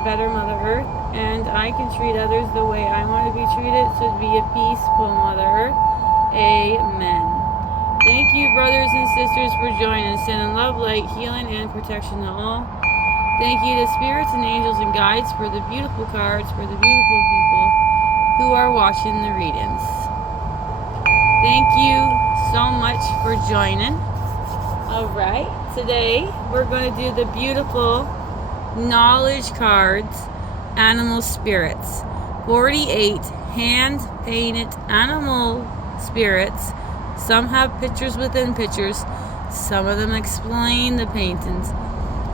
a better Mother Earth, and I can treat others the way I want to be treated, so to be a peaceful Mother Earth. Amen. Thank you, brothers and sisters, for joining. Sending love, light, healing, and protection to all. Thank you to spirits and angels and guides for the beautiful cards for the beautiful people who are watching the readings. Thank you so much for joining. Alright, today we're going to do the beautiful knowledge cards, animal spirits. 48 hand-painted animal spirits. Some have pictures within pictures. Some of them explain the paintings.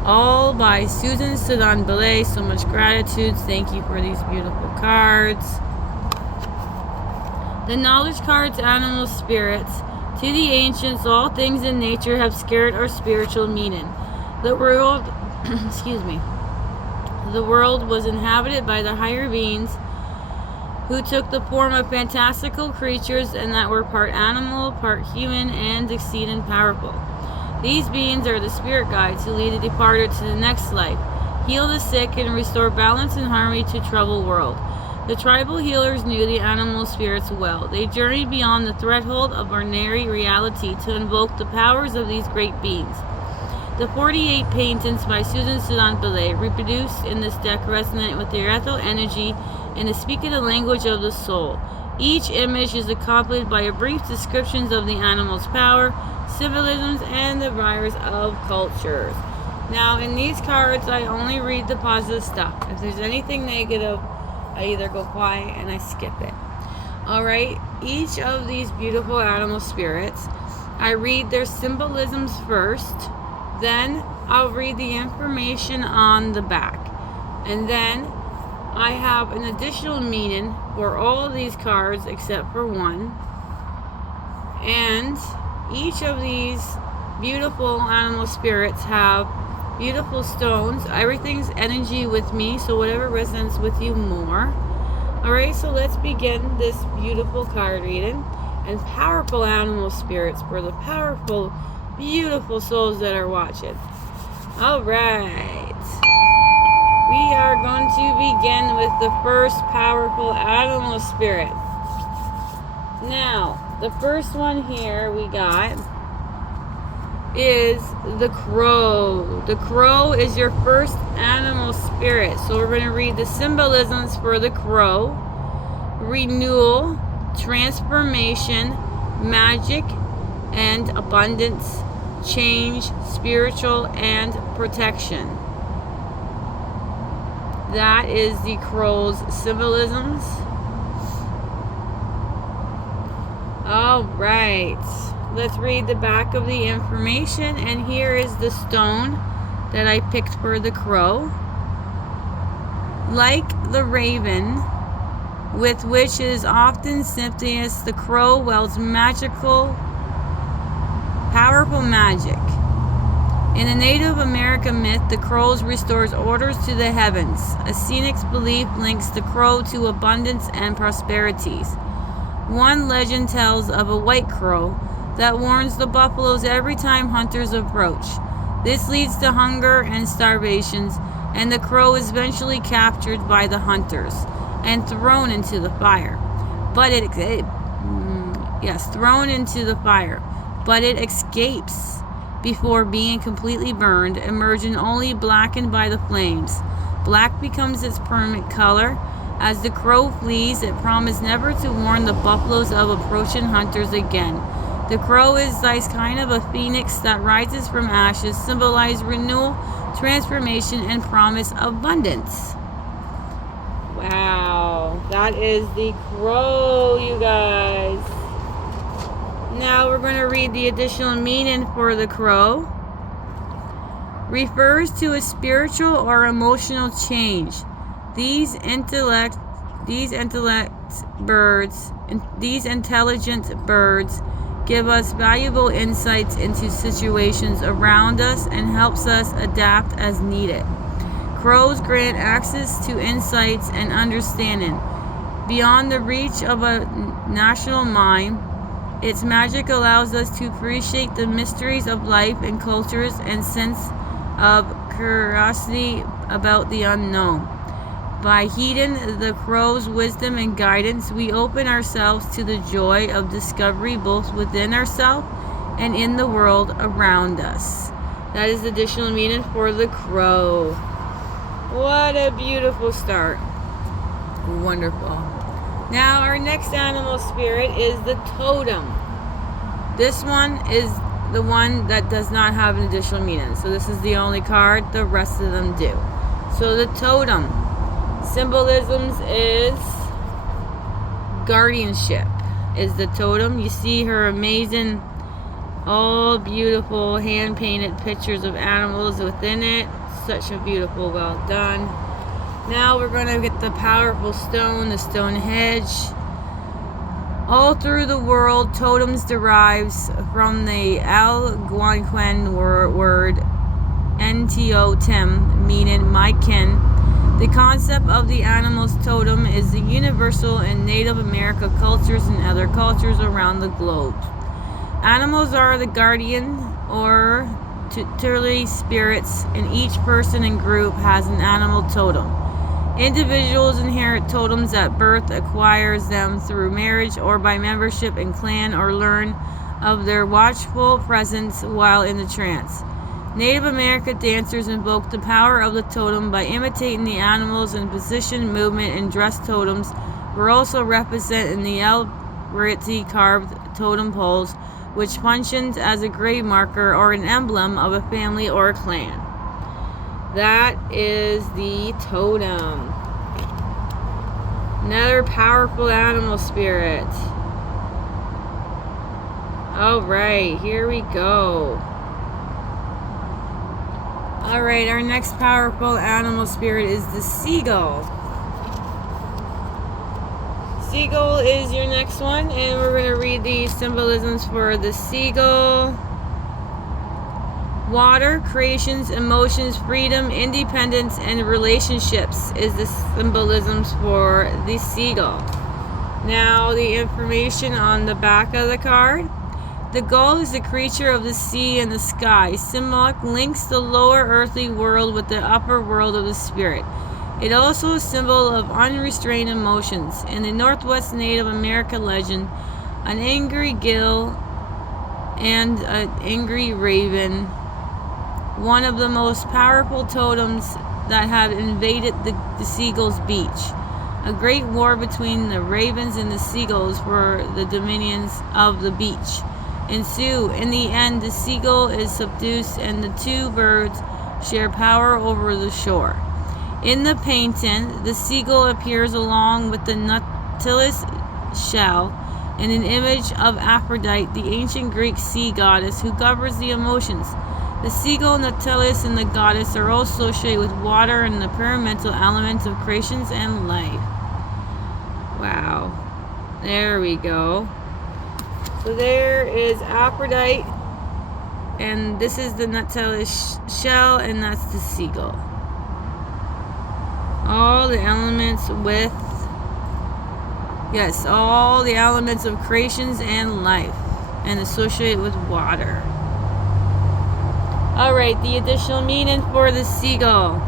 All by Susan Sudan Belay. So much gratitude. Thank you for these beautiful cards. The knowledge cards, animal spirits. To the ancients, all things in nature have scared our spiritual meaning. The world, the world was inhabited by the higher beings who took the form of fantastical creatures and that were part animal, part human, and exceeding powerful. These beings are the spirit guides who lead the departed to the next life, heal the sick, and restore balance and harmony to troubled world. The tribal healers knew the animal spirits well. They journeyed beyond the threshold of ordinary reality to invoke the powers of these great beings. The 48 paintings by Susan Sudan Belay, reproduced in this deck, resonate with the ethereal energy and speak the language of the soul. Each image is accompanied by a brief description of the animal's power, symbolisms, and the virus of cultures. Now, in these cards, I only read the positive stuff. If there's anything negative, I either go quiet and I skip it. Alright, each of these beautiful animal spirits, I read their symbolisms first, then I'll read the information on the back, and then I have an additional meaning for all of these cards except for one. And each of these beautiful animal spirits have beautiful stones. Everything's energy with me, so whatever resonates with you more. Alright, so let's begin this beautiful card reading. And powerful animal spirits for the powerful, beautiful souls that are watching. Alright. We are going to begin with the first powerful animal spirit. Now, the first one here we got is the crow. The crow is your first animal spirit. So we're going to read the symbolisms for the crow. Renewal, transformation, magic, and abundance, change, spiritual, and protection. That is the crow's symbolisms. Alright, let's read the back of the information, and here is the stone that I picked for the crow. Like the raven, with which is often synonymous, the crow wields magical, powerful magic. In the Native American myth, the crow restores orders to the heavens. A scenic belief links the crow to abundance and prosperities. One legend tells of a white crow that warns the buffaloes every time hunters approach. This leads to hunger and starvations, and the crow is eventually captured by the hunters and thrown into the fire. But it escapes before being completely burned, emerging only blackened by the flames. Black becomes its permanent color. As the crow flees, it promised never to warn the buffaloes of approaching hunters again. The crow is like kind of a phoenix that rises from ashes, symbolize renewal, transformation, and promise abundance. Wow, that is the crow, you guys. Now we're going to read the additional meaning for the crow. Refers to a spiritual or emotional change. These intelligent birds give us valuable insights into situations around us and helps us adapt as needed. Crows grant access to insights and understanding beyond the reach of a national mind. Its magic allows us to appreciate the mysteries of life and cultures and sense of curiosity about the unknown. By heeding the crow's wisdom and guidance, we open ourselves to the joy of discovery both within ourselves and in the world around us. That is the additional meaning for the crow. What a beautiful start. Wonderful. Now our next animal spirit is the totem. This one is the one that does not have an additional meaning. So this is the only card, the rest of them do. So the totem symbolisms is guardianship is the totem. You see her amazing, all beautiful hand-painted pictures of animals within it. Such a beautiful, well done. Now we're going to get the powerful stone, the Stonehenge. All through the world, totems derives from the Algonquin word Ntotem, meaning my kin. The concept of the animal's totem is universal in Native American cultures and other cultures around the globe. Animals are the guardian or tutelary spirits, and each person and group has an animal totem. Individuals inherit totems at birth, acquires them through marriage or by membership in clan, or learn of their watchful presence while in the trance. Native American dancers invoke the power of the totem by imitating the animals in position, movement, and dress. Totems were also represented in the elaborately carved totem poles, which functions as a grave marker or an emblem of a family or a clan. That is the totem. Another powerful animal spirit. Alright, here we go. Alright, our next powerful animal spirit is the seagull. Seagull is your next one, and we're going to read the symbolisms for the seagull. Water, creations, emotions, freedom, independence, and relationships is the symbolisms for the seagull. Now, the information on the back of the card. The gull is a creature of the sea and the sky. Symbolic links the lower earthly world with the upper world of the spirit. It also is a symbol of unrestrained emotions. In the Northwest Native American legend, an angry gull and an angry raven, one of the most powerful totems that have invaded the seagull's beach. A great war between the ravens and the seagulls for the dominions of the beach ensue. In the end, the seagull is subdued and the two birds share power over the shore. In the painting, the seagull appears along with the Nautilus shell in an image of Aphrodite, the ancient Greek sea goddess who governs the emotions. The seagull, Nautilus, and the goddess are all associated with water and the paramount elements of creations and life. Wow. There we go. So there is Aphrodite, and this is the Nautilus shell, and that's the seagull. All the elements with, yes, all the elements of creations and life, and associated with water. Alright, the additional meaning for the seagull.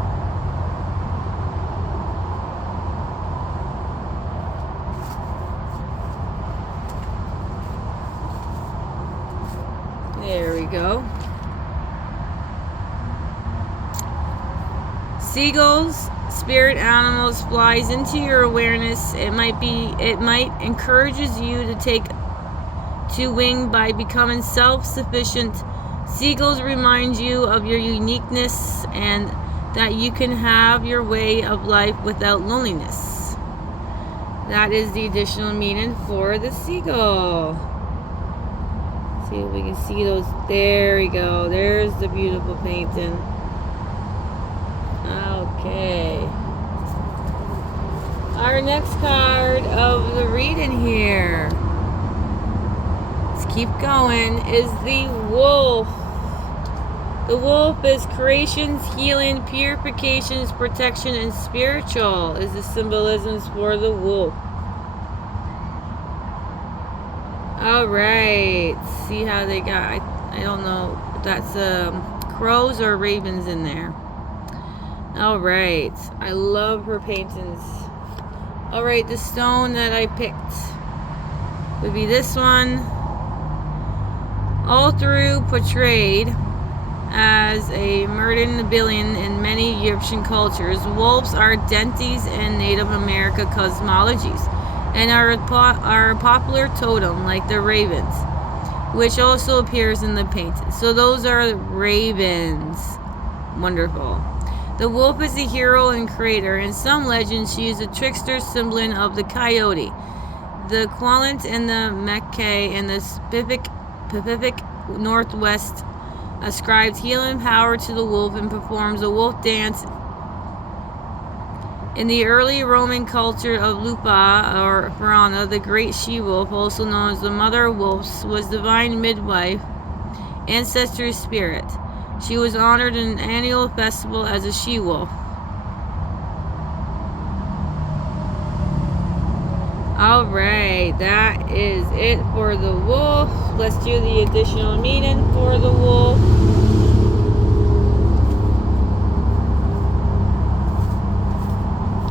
There we go. Seagulls, spirit animals, flies into your awareness. It might encourages you to take to wing by becoming self-sufficient. Seagulls remind you of your uniqueness and that you can have your way of life without loneliness. That is the additional meaning for the seagull. See if we can see those. There we go. There's the beautiful painting. Okay. Our next card of the reading here, let's keep going, is the wolf. The wolf is creations, healing, purifications, protection, and spiritual is the symbolisms for the wolf. Alright, see how they got, I don't know if that's crows or ravens in there. All right. I love her paintings. All right, the stone that I picked would be this one. All through portrayed as a myrmidon in many Egyptian cultures, wolves are deities in Native America cosmologies and are a popular totem like the ravens, which also appears in the painting. So those are ravens. Wonderful. The wolf is a hero and creator. In some legends, she is a trickster symbol of the coyote. The Qualant and the Mekkei in the Pacific Northwest ascribes healing power to the wolf and performs a wolf dance. In the early Roman culture of Lupa or Verona, the great she-wolf, also known as the mother of wolves, was divine midwife, ancestry spirit. She was honored in an annual festival as a she-wolf. Alright, that is it for the wolf. Let's do the additional meaning for the wolf.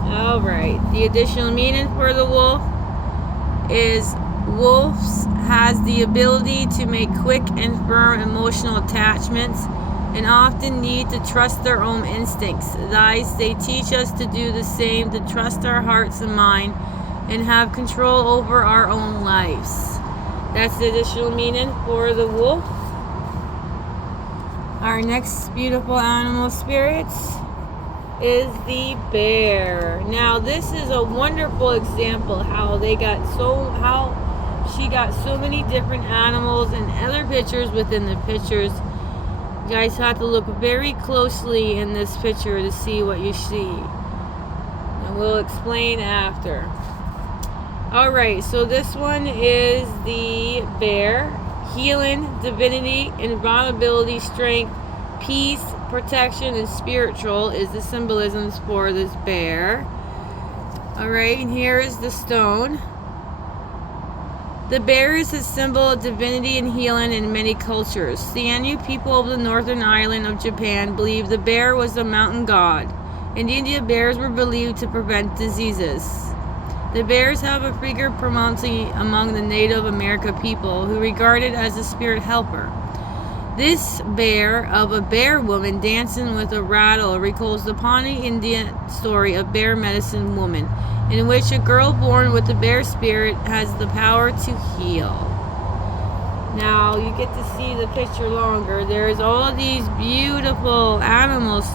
Alright, the additional meaning for the wolf is wolves has the ability to make quick and firm emotional attachments and often need to trust their own instincts. Thus, they teach us to do the same, to trust our hearts and mind, and have control over our own lives. That's the additional meaning for the wolf. Our next beautiful animal spirits is the bear. Now, this is a wonderful example how she got so many different animals and other pictures within the pictures. You guys have to look very closely in this picture to see what you see. And we'll explain after. Alright, so this one is the bear. Healing, divinity, invulnerability, strength, peace, protection, and spiritual is the symbolisms for this bear. Alright, and here is the stone. The bear is a symbol of divinity and healing in many cultures. The Ainu people of the northern island of Japan believed the bear was a mountain god. In India, bears were believed to prevent diseases. The bears have a figure prominent among the Native American people who regard it as a spirit helper. This bear of a bear woman dancing with a rattle recalls the Pawnee Indian story of bear medicine woman, in which a girl born with the bear spirit has the power to heal. Now you get to see the picture longer. There's all these beautiful animals,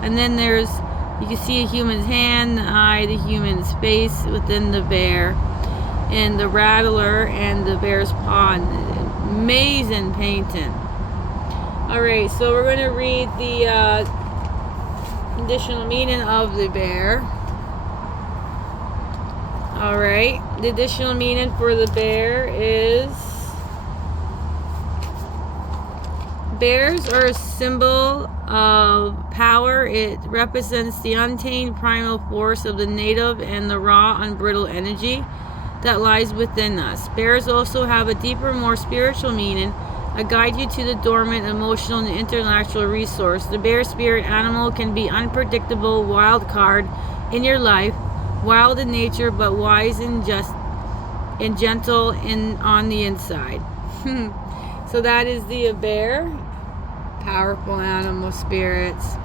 and then you can see a human's hand, the eye, the human's face within the bear, and the rattler and the bear's paw. Amazing painting. Alright, so we're going to read the additional meaning of the bear. Alright, the additional meaning for the bear is bears are a symbol of power. It represents the untamed primal force of the native and the raw, unbridled energy that lies within us. Bears also have a deeper, more spiritual meaning, a guide you to the dormant emotional and intellectual resource. The bear spirit animal can be unpredictable wild card in your life, wild in nature but wise and just and gentle on the inside. So that is the bear. Powerful animal spirits.